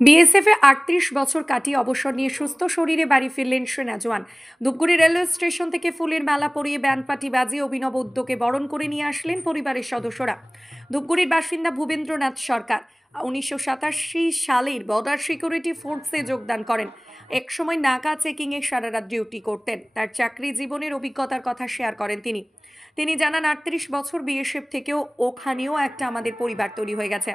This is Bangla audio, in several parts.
বিএসএফে ৩৮ বছর কাটিয়ে অবসর নিয়ে সুস্থ শরীরে বাড়ি ফিরলেন সেনা জওয়ান। ধূপগুড়ি রেলওয়ে স্টেশন থেকে ফুলের মালা পরিয়ে ব্যান্ড পার্টি বাজিয়ে অভিনব উদ্যোগে বরণ করে নিয়ে আসলেন পরিবারের সদস্যরা। ধূপগুড়ির বাসিন্দা ভূপেন্দ্রনাথ সরকার ১৯৮৭ সালের বর্ডার সিকিউরিটি ফোর্সে যোগদান করেন। একসময় নাকা চেকিংয়ে সারা রাত ডিউটি করতেন। তার চাকরি জীবনের অভিজ্ঞতার কথা শেয়ার করেন তিনি জানান, ৩৮ বছর বিএসএফ থেকেও ওখানেও একটা আমাদের পরিবার তৈরি হয়ে গেছে।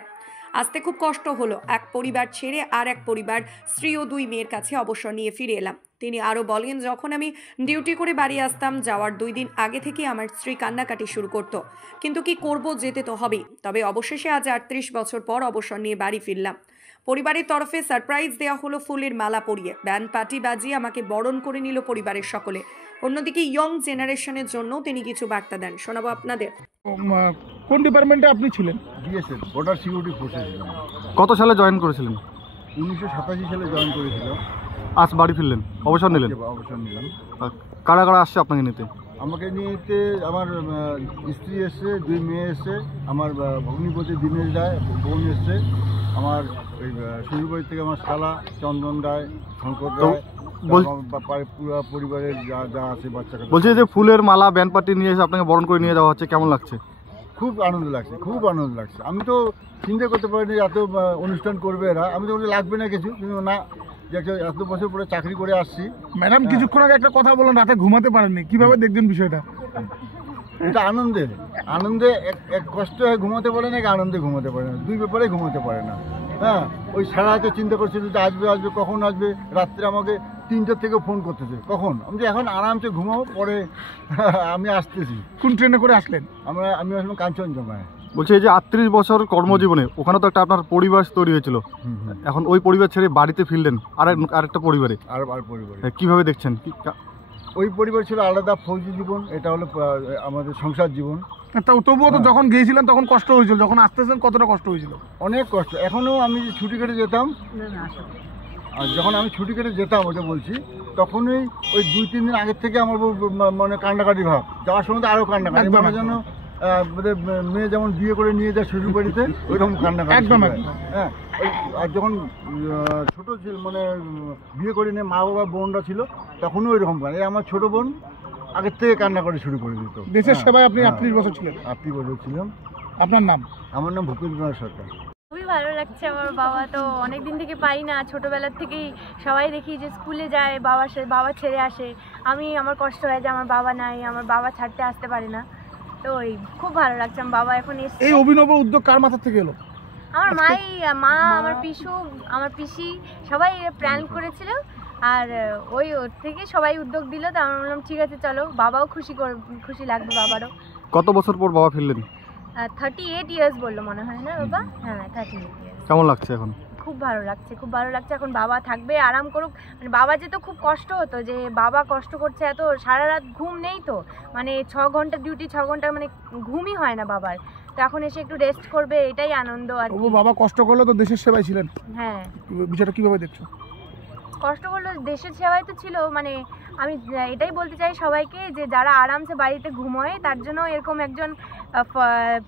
আসতে খুব কষ্ট হলো। এক পরিবার ছেড়ে আর এক পরিবার, স্ত্রী ও ২ মেয়ের কাছে অবসর নিয়ে ফিরে এলাম। তিনি আরও বলেন, যখন আমি ডিউটি করে বাড়ি আসতাম, যাওয়ার ২ দিন আগে থেকে আমার স্ত্রী কান্নাকাটি শুরু করতো। কিন্তু কি করব, যেতে তো হবেই। তবে অবশেষে আজ ৩৮ বছর পর অবসর নিয়ে বাড়ি ফিরলাম। পরিবারের তরফে সারপ্রাইজ দেওয়া হলো ফুলের মালা পরিয়ে, ব্যান্ড পার্টি বাজিয়ে আমাকে বরণ করে নিল পরিবারের সকলে। অন্যদিকে ইয়ং জেনারেশনের জন্য তিনি কিছু বার্তা দেন, শোনাবো আপনাদের। কোন ডিপার্টমেন্টে আপনি ছিলেন? বিএসএফ বর্ডার সিকিউরিটি ফোর্সে ছিলাম। কত সালে জয়েন করেছিলেন? 1987 সালে জয়েন করেছিলাম। আজ বাড়ি ফিরলেন, অবসর নিলেন? অবসর নিলাম। কারা কারা আসছে আপনাকে নিতে? আমাকে নিতে আমার স্ত্রী এসছে, 2 মেয়ে এসছে, আমার ভগ্নিপতি দীনেশ রায় বোন এসছে, আমার ওই শ্বশুরবাড়ি থেকে আমার শালা চন্দন রায়, শঙ্কর রায়, পুরো পরিবারের যা আছে বাচ্চারা। বলছি যে ফুলের মালা ব্যান্ড পার্টি নিয়ে এসে আপনাকে বরণ করে নিয়ে যাওয়া হচ্ছে, কেমন লাগছে? খুব আনন্দ লাগছে, খুব আনন্দ লাগছে। আমি তো চিন্তা করতে পারিনি এত অনুষ্ঠান করবে এরা। আমি তো লাগবে না কিছু, কিন্তু না, যে এত বছর পরে চাকরি করে আসছি। ম্যাডাম কিছুক্ষণ আগে একটা কথা বলেন, রাতে ঘুমাতে পারেননি, কিভাবে দেখবেন বিষয়টা? এটা আনন্দে এক কষ্ট হয়, ঘুমাতে পারে না, আনন্দে ঘুমাতে পারে না, 2 ব্যাপারে ঘুমাতে পারে না। হ্যাঁ, ওই সারা রাতে চিন্তা করছিল যে আসবে কখন আসবে। রাত্রে আমাকে 3টার থেকে ফোন করতেছে, কখন। আমি যে এখন আরামসে ঘুমাবো, পরে আমি আসতেছি। কোন ট্রেনে করে আসলেন? আমি আসলাম কাঞ্চনজঙ্ঘায়। বলছি এই যে 38 বছর কর্মজীবনে ওখানে তো একটা আপনার পরিবার তৈরি হয়েছিল, এখন ওই পরিবার ছেড়ে বাড়িতে ফিরলেন আরেকটা পরিবারে। আর পরিবারে কিভাবে দেখছেন? ওই পরিবার ছিল আলাদা ফৌজি জীবন, এটা হলো আমাদের সংসার জীবন। তবুও তো যখন গিয়েছিলেন তখন কষ্ট হয়েছিল, যখন আসতেছেন কতটা কষ্ট হয়েছিল? অনেক কষ্ট। এখনও আমি যে ছুটি কেটে যেতাম, আর যখন আমি ছুটি কেটে যেতাম, ওটা বলছি, তখনই ওই 2-3 দিন আগের থেকে আমার মানে কান্নাকাটি ভাব। যাওয়ার সময় তো আরও কান্নাকাটি, আমার জন্য মেয়ে যেমন বিয়ে করে নিয়ে যায় শ্বশুর বাড়িতে, ওইরকম কান্নাকাটি একদম। হ্যাঁ, আর যখন ছোট ছিল, মানে বিয়ে করে নিয়ে মা বাবা বোনরা ছিল, তখনও ওইরকম কান্না। আমার ছোট বোন আগের থেকে কান্না করে শুরু করে দিত। দেশের সেবায় আপনি 38 বছর ছিলেন? 38 বছর ছিলাম। আপনার নাম? আমার নাম ভূপেন্দ্রনাথ সরকার। খুবই ভালো লাগছে। আমার বাবা তো অনেক দিন থেকে পাই না, ছোটোবেলার থেকেই সবাই দেখি যে স্কুলে যায়, বাবা ছেড়ে আসে। আমার কষ্ট হয় যে আমার বাবা নাই, আমার বাবা ছাড়তে আসতে পারে না। তো খুব ভালো লাগছে। আমার বাবা এখন এসে। এই অভিনব উদ্যোগ কার মাথা থেকে এলো? আমার মা, আমার পিসু, আমার পিসি সবাই প্ল্যান করেছিল, আর ওর থেকে সবাই উদ্যোগ দিল। তো আমি বললাম ঠিক আছে চলো, বাবাও খুশি লাগবে বাবারও। কত বছর পর বাবা ফিরলেন? 38 ইয়ার্স বললো মনে হয় না বাবা? হ্যাঁ, 38 ইয়ার্স। কেমন লাগছে এখন? খুব ভালো লাগছে। এখন বাবা থাকবে, আরাম করুক। মানে বাবা যে তো খুব কষ্ট হতো, যে বাবা কষ্ট করছে এত, সারা রাত ঘুম নেই তো, মানে 6 ঘন্টা ডিউটি, 6 ঘন্টা মানে ঘুমই হয় না বাবার। তো এখন এসে একটু রেস্ট করবে, এটাই আনন্দ। আর বাবা কষ্ট করলো তো দেশের সেবায় ছিলেন। হ্যাঁ, বিষয়টা কিভাবে দেখছো? কষ্ট করলো, দেশের সেবায় তো ছিল। মানে আমি এটাই বলতে চাই সবাইকে, যে যারা আরামসে বাড়িতে ঘুমোয়, তার জন্য এরকম একজন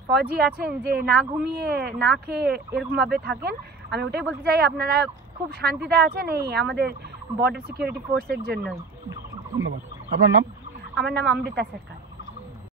ফৌজি আছেন যে না ঘুমিয়ে না খেয়ে এরকমভাবে থাকেন। আমি ওটাই বলতে চাই, আপনারা খুব শান্তিতে আছেন এই আমাদের বর্ডার সিকিউরিটি ফোর্সের জন্যই। ধন্যবাদ। আপনার নাম? আমার নাম অমৃতা সরকার।